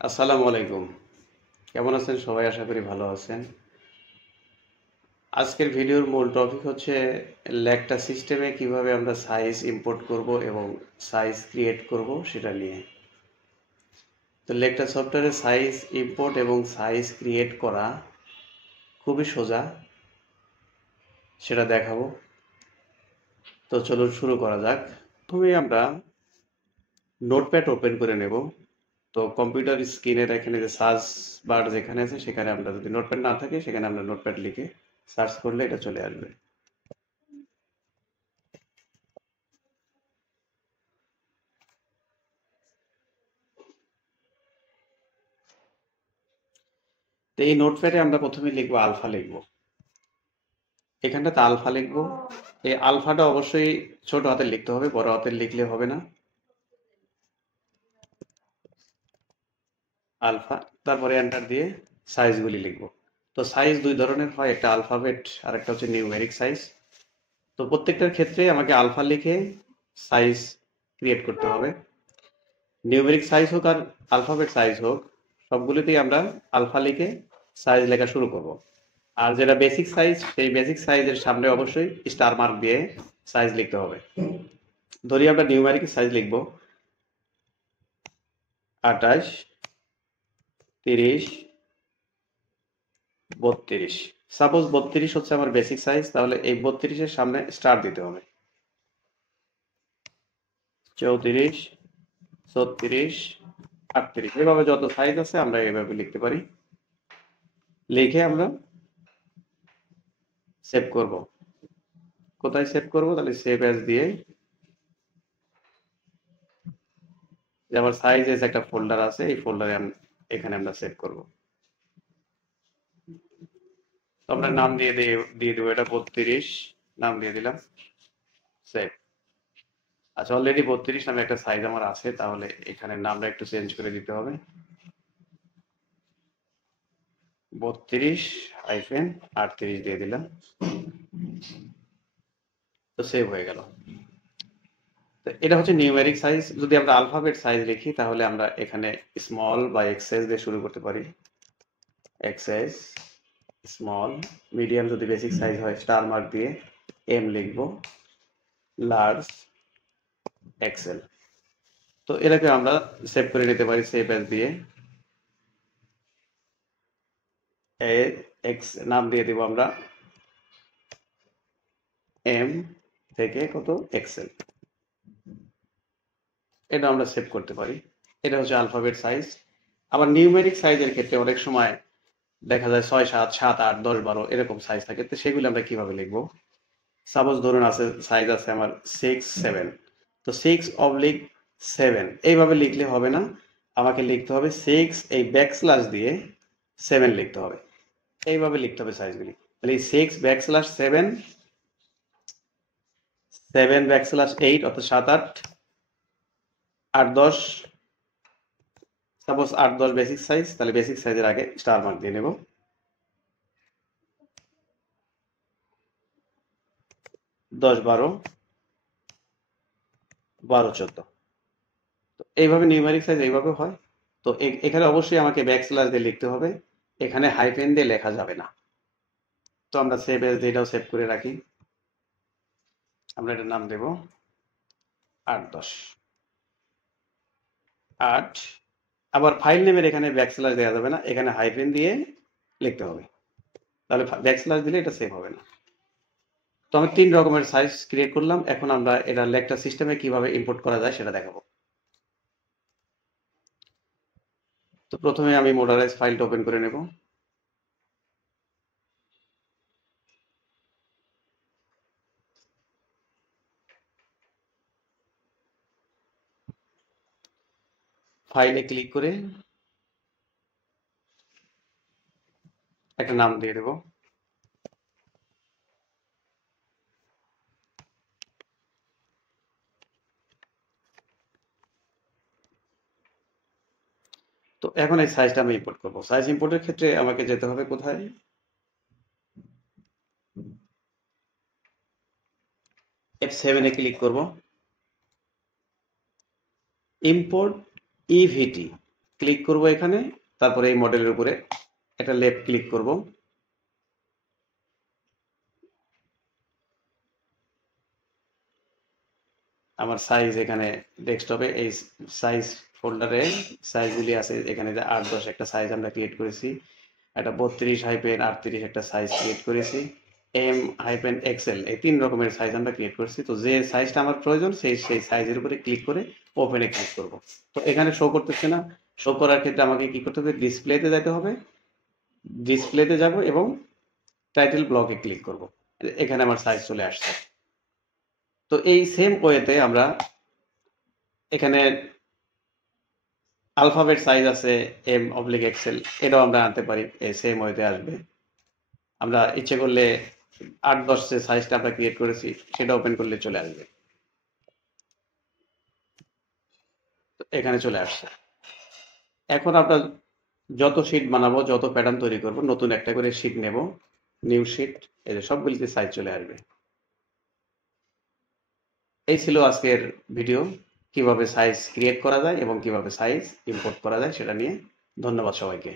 আসসালামু আলাইকুম। কেমন আছেন সবাই? আশা করি ভালো আছেন। আজকের ভিডিওর মূল টপিক হচ্ছে লেকটা সিস্টেমে কিভাবে আমরা সাইজ ইম্পোর্ট করব এবং সাইজ ক্রিয়েট করব সেটা নিয়ে। তো লেকটা সফটওয়্যারে সাইজ ইম্পোর্ট এবং সাইজ ক্রিয়েট করা খুবই সোজা, সেটা দেখাবো। তো চলুন শুরু করা যাক। প্রথমে আমরা নোটপ্যাড ওপেন করে নেব। তো কম্পিউটার স্ক্রিনের এখানে যে সার্চ বার যেখানে আছে সেখানে আমরা যদি নোটপ্যাড না থাকে সেখানে আমরা নোটপ্যাড লিখে সার্চ করলে এটা চলে আসবে। তো এই নোটপ্যাডে আমরা প্রথমে লিখবো আলফা লিখবো। এখানটাতে আলফা লিখবো। এই আলফাটা অবশ্যই ছোট হাতের লিখতে হবে, বড় হাতের লিখলে হবে না। আলফা, তারপরে এন্টার দিয়ে সাইজগুলি লিখবো। তো সাইজ দুই ধরনের হয়, একটা আলফাবেট আর একটা হচ্ছে নিউমেরিক সাইজ। তো প্রত্যেকটার ক্ষেত্রে আমাকে আলফা লিখে সাইজ ক্রিয়েট করতে হবে। নিউমেরিক সাইজ হোক আর আলফাবেট সাইজ হোক, সবগুলিতেই আমরা আলফা লিখে সাইজ লেখা শুরু করব। আর যেটা বেসিক সাইজ, সেই বেসিক সাইজের সামনে অবশ্যই স্টার মার্ক দিয়ে সাইজ লিখতে হবে। ধরি আমরা নিউমেরিক সাইজ লিখব 28, 30, 32। সাপোজ 32 হচ্ছে আমার বেসিক সাইজ, তাহলে এই 32-এর সামনে স্টার দিতে হবে। 34, 36, 38, এভাবে যত সাইজ আছে আমরা এভাবে লিখতে পারি। লিখে আমরা সেভ করব। কোথায় সেভ করব? তাহলে সেভ অ্যাজ দিয়ে যে আমার সাইজেস একটা ফোল্ডার আছে, এই ফোল্ডারে এখানে আমরা সেভ করব। তো আমরা নাম দিয়ে দেবো, এটা 32 নাম দিয়ে দিলাম, সেভ। আচ্ছা, অলরেডি 32 নামে একটা সাইজ আমার আছে, তাহলে এখানে নামটা একটু চেঞ্জ করে দিতে হবে। 32-38 দিয়ে দিলাম। তো সেভ হয়ে গেল। তো এটা হচ্ছে নিউমেরিক সাইজ। যদি আমরা আলফাবেট সাইজ লিখি তাহলে আমরা এখানে স্মল বা এক্সএস দিয়ে শুরু করতে পারি। এক্সএস, স্মল, মিডিয়াম যদি বেসিক সাইজ হয় স্টার মার্ক দিয়ে এম লিখবো, লার্জ, এক্সেল। তো এটাকে আমরা সেভ করে নিতে পারি সেভ অ্যাজ দিয়ে। এক্স নাম দিয়ে দিব আমরা এম থেকে কত এক্সেল। এটা আমরা সেভ করতে পারি। এটা হচ্ছে আলফাবেট সাইজ। আবার নিউমেরিক সাইজের ক্ষেত্রে অনেক সময় দেখা যায় 6, 7, 7, 8, 10, 12 এরকম সাইজ থাকে। তো সেগুলো আমরা কিভাবে লিখবো? সাপোজ ধরুন আছে সাইজ আছে আমার 6, 7। তো 6/7 এইভাবে লিখলে হবে না, আমাকে লিখতে হবে 6 এই ব্যাকস্ল্যাশ দিয়ে 7 লিখতে হবে। এইভাবে লিখতে হবে সাইজগুলি। তাহলে 6/7, 7/8 অর্থাৎ 7, 8, 8, 10। সাপোজ 8, 10 বেসিক সাইজ, তাহলে বেসিক সাইজের আগে স্টার মার্ক দিয়ে নেব। 10, 12, 12, 14। তো এইভাবে নিউমেরিক সাইজ এইভাবে হয়। তো এখানে অবশ্যই আমাকে ব্যাকস্ল্যাশ দিয়ে লিখতে হবে, এখানে হাইফেন দিয়ে লেখা যাবে না। তো আমরা সেভ এজ এটাও সেভ করে রাখি। আমরা এটার নাম দেব 8, 10, 8। আবার ফাইল নেমের এখানে ব্যাকস্ল্যাশ দেওয়া যাবে না, এখানে হাইফেন দিয়ে লিখতে হবে, তাহলে ব্যাকস্ল্যাশ দিলে এটা সেভ হবে না। তো আমি 3 রকমের সাইজ ক্রিয়েট করলাম। এখন আমরা এটা লেকটা সিস্টেমে কিভাবে ইম্পোর্ট করা যায় সেটা দেখাবো। তো প্রথমে আমি মডারাইজ ফাইলটা ওপেন করে নেব। ফাইলে ক্লিক করে একটা নাম দিয়ে দেব। তো এখন এই সাইজটা আমি ইম্পোর্ট করব। সাইজ ইম্পোর্টের ক্ষেত্রে আমাকে যেতে হবে কোথায়? F7 এ ক্লিক করব। ইম্পোর্ট ইভিটি, ক্লিক করব এখানে, তারপরে এই মডেলের উপরে একটা লেফট ক্লিক করব। আমার সাইজ এখানে ডেস্কটপে এই সাইজ ফোল্ডারে সাইজগুলি আছে। এখানে যে 8-10 একটা সাইজ আমরা ক্রিয়েট করেছি, একটা 32-38 একটা সাইজ ক্রিয়েট করেছি, M-XL এই 3 রকমের সাইজ আমরা ক্রিয়েট করেছি। তো যে সাইজটা আমার প্রয়োজন সেই সাইজের উপরে ক্লিক করে ওপেনে ক্লিক করব। তো এখানে শো করতেছে না, শো করার ক্ষেত্রে আমাকে কি করতে হবে, ডিসপ্লেতে যেতে হবে। ডিসপ্লেতে যাব এবং টাইটেল ব্লকে ক্লিক করব। এখানে আমার সাইজ চলে আসছে। তো এই সেম ওয়েতে আমরা এখানে আলফাবেট সাইজ আছে M/XL, এটাও আমরা আনতে পারি, এই সেম ওয়েতে আসবে। আমরা ইচ্ছে করলে 8-10 যে সাইজটা আমরা ক্রিয়েট করেছি সেটা ওপেন করলে চলে আসবে। তো এখানে চলে আসছে। এখন আমরা যত শীট বানাবো, যত প্যাটার্ন তৈরি করব, নতুন একটা করে শীট নেব, নিউ শীট, এই যে সবগুলিতে সাইজ চলে আসবে। এই ছিল আজকের ভিডিও, কিভাবে সাইজ ক্রিয়েট করা যায় এবং কিভাবে সাইজ ইম্পোর্ট করা যায় সেটা নিয়ে। ধন্যবাদ সবাইকে।